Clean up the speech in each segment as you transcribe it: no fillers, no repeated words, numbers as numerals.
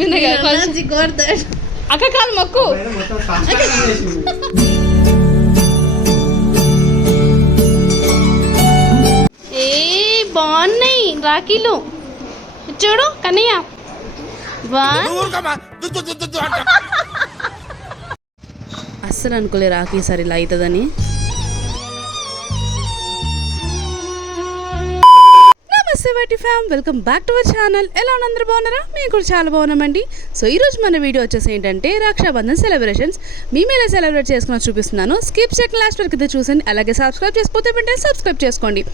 మీద అక్క కాలు మొక్కు. ఏ బాగున్నాయి రాఖీలు చూడు కన్నయ్య. అస్సలు అనుకోలే రాఖీ సరే ఇలా అవుతుందని. నమస్తే వాటి fam, welcome back to our channel. ఎలా అందరూ బాగున్నారా? మేము కూడా చాలా బాగున్నామండి. సో ఈరోజు మన వీడియో వచ్చేసి ఏంటంటే రక్షాబంధన్ సెలబ్రేషన్స్. మేము ఎలా సెలబ్రేట్ చేసుకున్నా చూపిస్తున్నాను. స్కిప్ చేయకుండా లాస్ట్ వరకు అయితే చూసండి. అలాగే సబ్స్క్రైబ్ చేసుకోతే వెంటనే సబ్స్క్రైబ్ చేసుకోండి.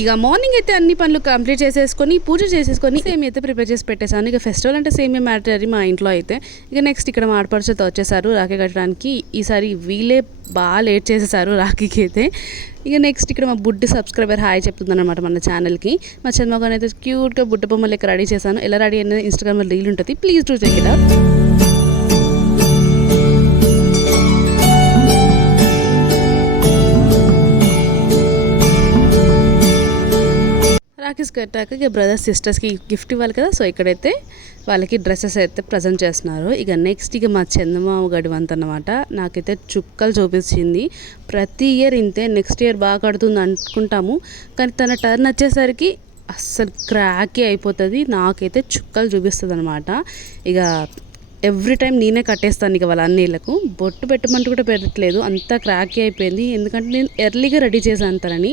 ఇక మార్నింగ్ అయితే అన్ని పనులు కంప్లీట్ చేసేసుకొని పూజ చేసేసుకొని సేమ్ అయితే ప్రిపేర్ చేసి పెట్టేశాను. ఇక ఫెస్టివల్ అంటే సేమే మ్యాటర్ మా ఇంట్లో అయితే. ఇక నెక్స్ట్ ఇక్కడ మా ఆడపడుచుతో వచ్చేసారు రాఖీ కట్టడానికి. ఈసారి వీళ్ళే బాగా లేట్ చేసేసారు రాఖీకి అయితే. ఇక నెక్స్ట్ ఇక్కడ మా బుడ్డి సబ్స్క్రైబర్ హాయ్ చెప్తుంది అనమాట మన ఛానల్కి. మా చంద్రబాబు అయితే క్యూట్గా బుడ్డ బొమ్మలు లెక్క రెడీ చేశాను. ఎలా రెడీ అనేది ఇన్స్టాగ్రామ్లో రీల్ ఉంటుంది, please do check it out. Rakhis కట్టాక ఇక బ్రదర్స్ సిస్టర్స్కి గిఫ్ట్ ఇవ్వాలి కదా. సో ఇక్కడైతే వాళ్ళకి డ్రెస్సెస్ అయితే ప్రజెంట్ చేస్తున్నారు. ఇక నెక్స్ట్ ఇక మా చందమామ గడివంత అన్నమాట. నాకైతే చుక్కలు చూపించింది. ప్రతి ఇయర్ ఇంతే, నెక్స్ట్ ఇయర్ బాగా కడుతుంది అనుకుంటాము, కానీ తన టర్న్ వచ్చేసరికి అస్సలు క్రాకీ అయిపోతుంది. నాకైతే చుక్కలు చూపిస్తుంది అనమాట. ఇక ఎవ్రీ టైం నేనే కట్టేస్తాను. ఇక వాళ్ళ అన్నీళ్ళకు బొట్టు పెట్టమంటూ కూడా పెట్టట్లేదు, అంతా క్రాకీ అయిపోయింది. ఎందుకంటే నేను ఎర్లీగా రెడీ చేశాను తనని,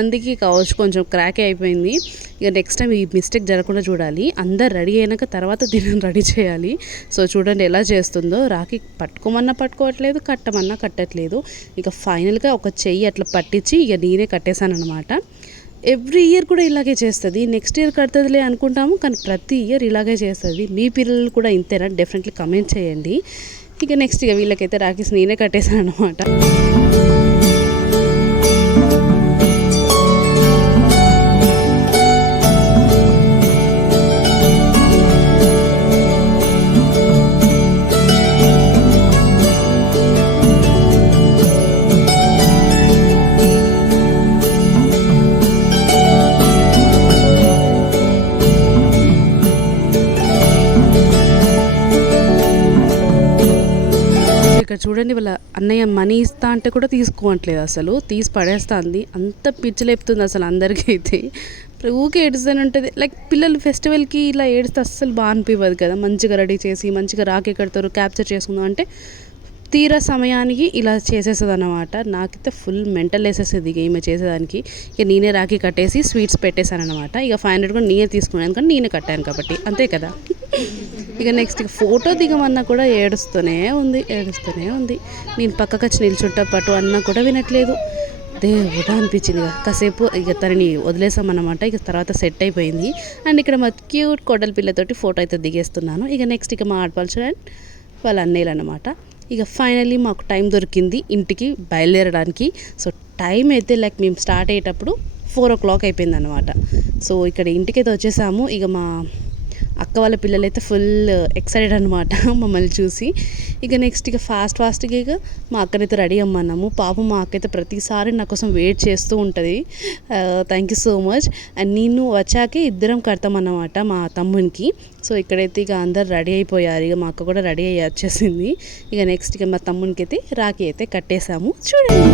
అందుకే కావచ్చు కొంచెం క్రాకీ అయిపోయింది. ఇక నెక్స్ట్ టైం ఈ మిస్టేక్ జరగకుండా చూడాలి. అందరు రెడీ అయినాక తర్వాత దీన్ని రెడీ చేయాలి. సో చూడండి ఎలా చేస్తుందో. రాఖీ పట్టుకోమన్నా పట్టుకోవట్లేదు, కట్టమన్నా కట్టట్లేదు. ఇక ఫైనల్గా ఒక చెయ్యి అట్లా పట్టించి ఇక నేనే కట్టేశాను అనమాట. ఎవ్రీ ఇయర్ కూడా ఇలాగే చేస్తుంది. నెక్స్ట్ ఇయర్ కడుతుందిలే అనుకుంటాము, కానీ ప్రతి ఇయర్ ఇలాగే చేస్తుంది. మీ పిల్లలు కూడా ఇంతేనా? డెఫినెట్లీ కమెంట్ చేయండి. ఇక నెక్స్ట్ ఇక వీళ్ళకైతే రాఖీస్ నేనే కట్టేశాను అనమాట. ఇక్కడ చూడండి, వాళ్ళ అన్నయ్య మనీ ఇస్తా అంటే కూడా తీసుకోవట్లేదు, అసలు తీసి పడేస్తుంది. అంత పిచ్చి లేపుతుంది అసలు అందరికీ అయితే. ఊకే ఏడుస్తూనే ఉంటుంది. లైక్ పిల్లలు ఫెస్టివల్కి ఇలా ఏడిస్తే అస్సలు బాగా అనిపించదు కదా. మంచిగా రెడీ చేసి మంచిగా రాఖీ కడతారు, క్యాప్చర్ చేసుకుందాం అంటే తీరా సమయానికి ఇలా చేసేస్తుంది అన్నమాట. నాకైతే ఫుల్ మెంటల్ వేసేస్తుంది ఇక ఈమె చేసేదానికి. ఇక నేనే రాఖీ కట్టేసి స్వీట్స్ పెట్టేశాను అనమాట. ఇక 500 కూడా నేనే తీసుకున్నాను, ఎందుకంటే నేనే కట్టాను కాబట్టి, అంతే కదా. ఇక నెక్స్ట్ ఇక ఫోటో దిగమన్నా కూడా ఏడుస్తూనే ఉంది. నేను పక్కకు వచ్చి నిల్చుంటా పట్టు అన్నా కూడా వినట్లేదు. దేవుడా అనిపించింది. ఇక కాసేపు ఇక తనని వదిలేసామన్నమాట. ఇక తర్వాత సెట్ అయిపోయింది. అండ్ ఇక్కడ మా క్యూట్ కొడల పిల్లతోటి ఫోటో అయితే దిగేస్తున్నాను. ఇక నెక్స్ట్ ఇక మా ఆడపడుచు అండ్ వాళ్ళ అన్నయ్యలు అనమాట. ఇక ఫైనల్లీ మాకు టైం దొరికింది ఇంటికి బయలుదేరడానికి. సో టైం అయితే లైక్ మేము స్టార్ట్ అయ్యేటప్పుడు 4 o'clock అయిపోయింది అనమాట. సో ఇక్కడ ఇంటికైతే వచ్చేసాము. ఇక మా అక్క వాళ్ళ పిల్లలైతే ఫుల్ ఎక్సైటెడ్ అనమాట మమ్మల్ని చూసి. ఇక నెక్స్ట్ ఇక ఫాస్ట్గా ఇక మా అక్కనైతే రెడీ అమ్మన్నాము. పాపం మా అక్క అయితే ప్రతిసారి నా కోసం వెయిట్ చేస్తూ ఉంటుంది. Thank you so much. And నేను వచ్చాకే ఇద్దరం కడతామన్నమాట మా తమ్మునికి. సో ఇక్కడైతే ఇక అందరు రెడీ అయిపోయారు. ఇక మా అక్క కూడా రెడీ అయ్యి వచ్చేసింది. ఇక నెక్స్ట్ ఇక మా తమ్మునికి అయితే రాఖీ అయితే కట్టేసాము. చూడండి.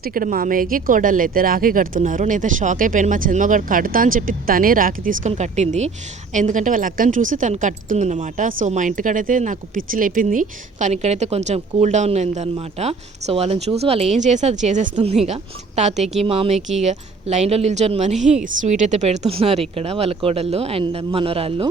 నెక్స్ట్ ఇక్కడ మామయ్యకి కోడళ్ళు అయితే రాఖీ కడుతున్నారు. నేనైతే షాక్ అయిపోయాను. మా చంద్రమగారు కడతా అని చెప్పి తనే రాఖీ తీసుకొని కట్టింది. ఎందుకంటే వాళ్ళ అక్కని చూసి తను కట్టుతుందన్నమాట. సో మా ఇంటికాడైతే నాకు పిచ్చి లేపింది, కానీ ఇక్కడైతే కొంచెం కూల్ డౌన్ అయిందనమాట. సో వాళ్ళని చూసి వాళ్ళు ఏం చేస్తే అది చేసేస్తుంది. ఇక తాతయ్యకి మామయ్యకి ఇక లైన్లో నిల్చొని మరి స్వీట్ అయితే పెడుతున్నారు ఇక్కడ వాళ్ళ కోడళ్ళు అండ్ మనవరాళ్ళు.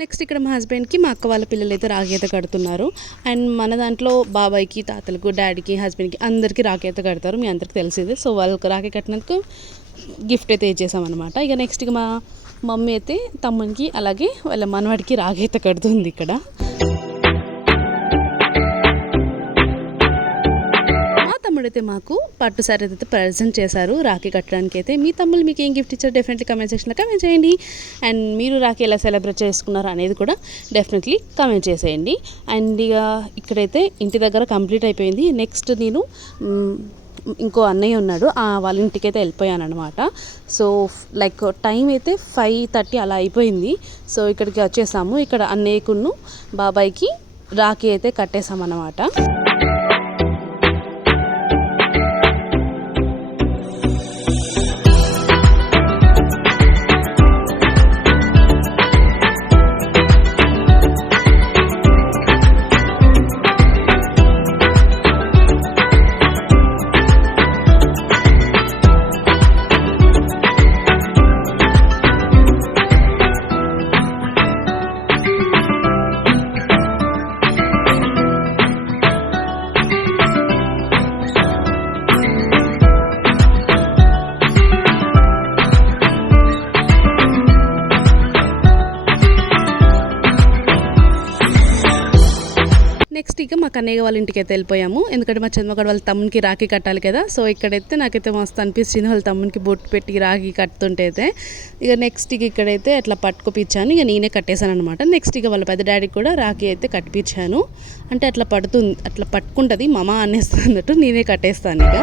నెక్స్ట్ ఇక్కడ మా హస్బెండ్కి మా అక్క వాళ్ళ పిల్లలు అయితే రాఖీ అయితే కడుతున్నారు. అండ్ మన దాంట్లో బాబాయ్కి, తాతలకు, డాడీకి, హస్బెండ్కి అందరికీ రాఖీ అయితే కడతారు. మీ అందరికి తెలిసిందే. సో వాళ్ళకి రాఖీ కట్టినందుకు గిఫ్ట్ అయితే ఇచ్చేసామన్నమాట. ఇక నెక్స్ట్ ఇక మా మమ్మీ అయితే తమ్మునికి అలాగే వాళ్ళ మనవాడికి రాఖీ అయితే కడుతుంది ఇక్కడ. తమ్ముడైతే మాకు పట్టు సారీ అయితే ప్రజెంట్ చేశారు రాఖీ కట్టడానికి అయితే. మీ తమ్ముళ్ళు మీకు ఏం గిఫ్ట్ ఇచ్చారు డెఫినెట్లీ కమెంట్ సెక్షన్లో కమెంట్ చేయండి. అండ్ మీరు రాఖీ ఎలా సెలబ్రేట్ చేసుకున్నారు అనేది కూడా డెఫినెట్లీ కమెంట్ చేసేయండి. అండ్ ఇక ఇక్కడైతే ఇంటి దగ్గర కంప్లీట్ అయిపోయింది. నెక్స్ట్ నేను ఇంకో అన్నయ్య ఉన్నాడు, వాళ్ళ ఇంటికి అయితే వెళ్ళిపోయాను అనమాట. సో లైక్ టైం అయితే 5:30 అలా అయిపోయింది. సో ఇక్కడికి వచ్చేసాము. ఇక్కడ అన్నయ్యకును బాబాయ్కి రాఖీ అయితే కట్టేసామన్నమాట. నెక్స్ట్ ఇక మా కన్నయ్య వాళ్ళ ఇంటికి అయితే వెళ్ళిపోయాము. ఎందుకంటే మా చంద్రమగాడు వాళ్ళ తమ్మునికి రాఖీ కట్టాలి కదా. సో ఇక్కడైతే నాకైతే మస్తు అనిపిస్తుంది వాళ్ళ తమ్మునికి బొట్టు పెట్టి రాఖీ కట్టుతుంటే అయితే. ఇక నెక్స్ట్ ఇక ఇక్కడైతే అట్లా పట్టుకుపిచ్చాను. ఇక నేనే కట్టేశాను అనమాట. నెక్స్ట్ ఇక వాళ్ళ పెద్ద డాడీకి కూడా రాఖీ అయితే కట్టిపించాను. అంటే అట్లా పట్టుకుంటుంది మమ అనేస్తుంది అన్నట్టు నేనే కట్టేస్తాను ఇక.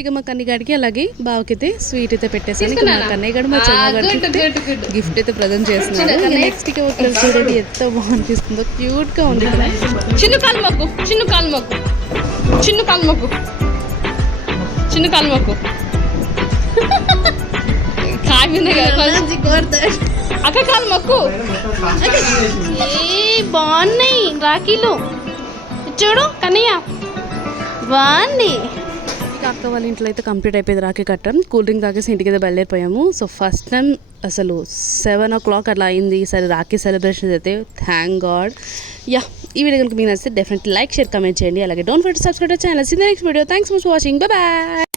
ఇక మా కన్నయ్యగాడికి అలాగే బావకి అయితే స్వీట్ అయితే పెట్టేసాను. ఇక మా కన్నయ్యగాడు మా చంద్రగాడికి గిఫ్ట్ అయితే ప్రజెంట్ చేస్తున్నాడు. నెక్స్ట్ ఇక ఒకరు చూడండి ఎంత బాగా అనిపిస్తుందో, క్యూట్ గా ఉంది. చిన్ను కాల్మకు చిన్ను కాల్మకు చిన్ను కాల్మకు చిన్ను కాల్మకు అక్క కాల్మకు బాగున్నాయి రాఖీలు చూడు కన్నయ్య బాగుంది. అక్క వాళ్ళ ఇంట్లో అయితే కంప్లీట్ అయిపోయింది రాఖీ కట్టడం. కూల్ డ్రింక్ తాగేసి ఇంటికి అయితే బయలుదేరిపోయాము. సో ఫస్ట్ టైం అసలు 7 o'clock అట్లా అయింది ఈసారి రాఖీ సెలబ్రేషన్ అయితే. Thank God. యా, ఈ వీడియో కనుక మీకు నచ్చితే డెఫినెట్లీ లైక్, షేర్, కమెంట్ చేయండి. అలాగే don't forget to subscribe to channel. See the next video. Thanks for watching. Bye bye.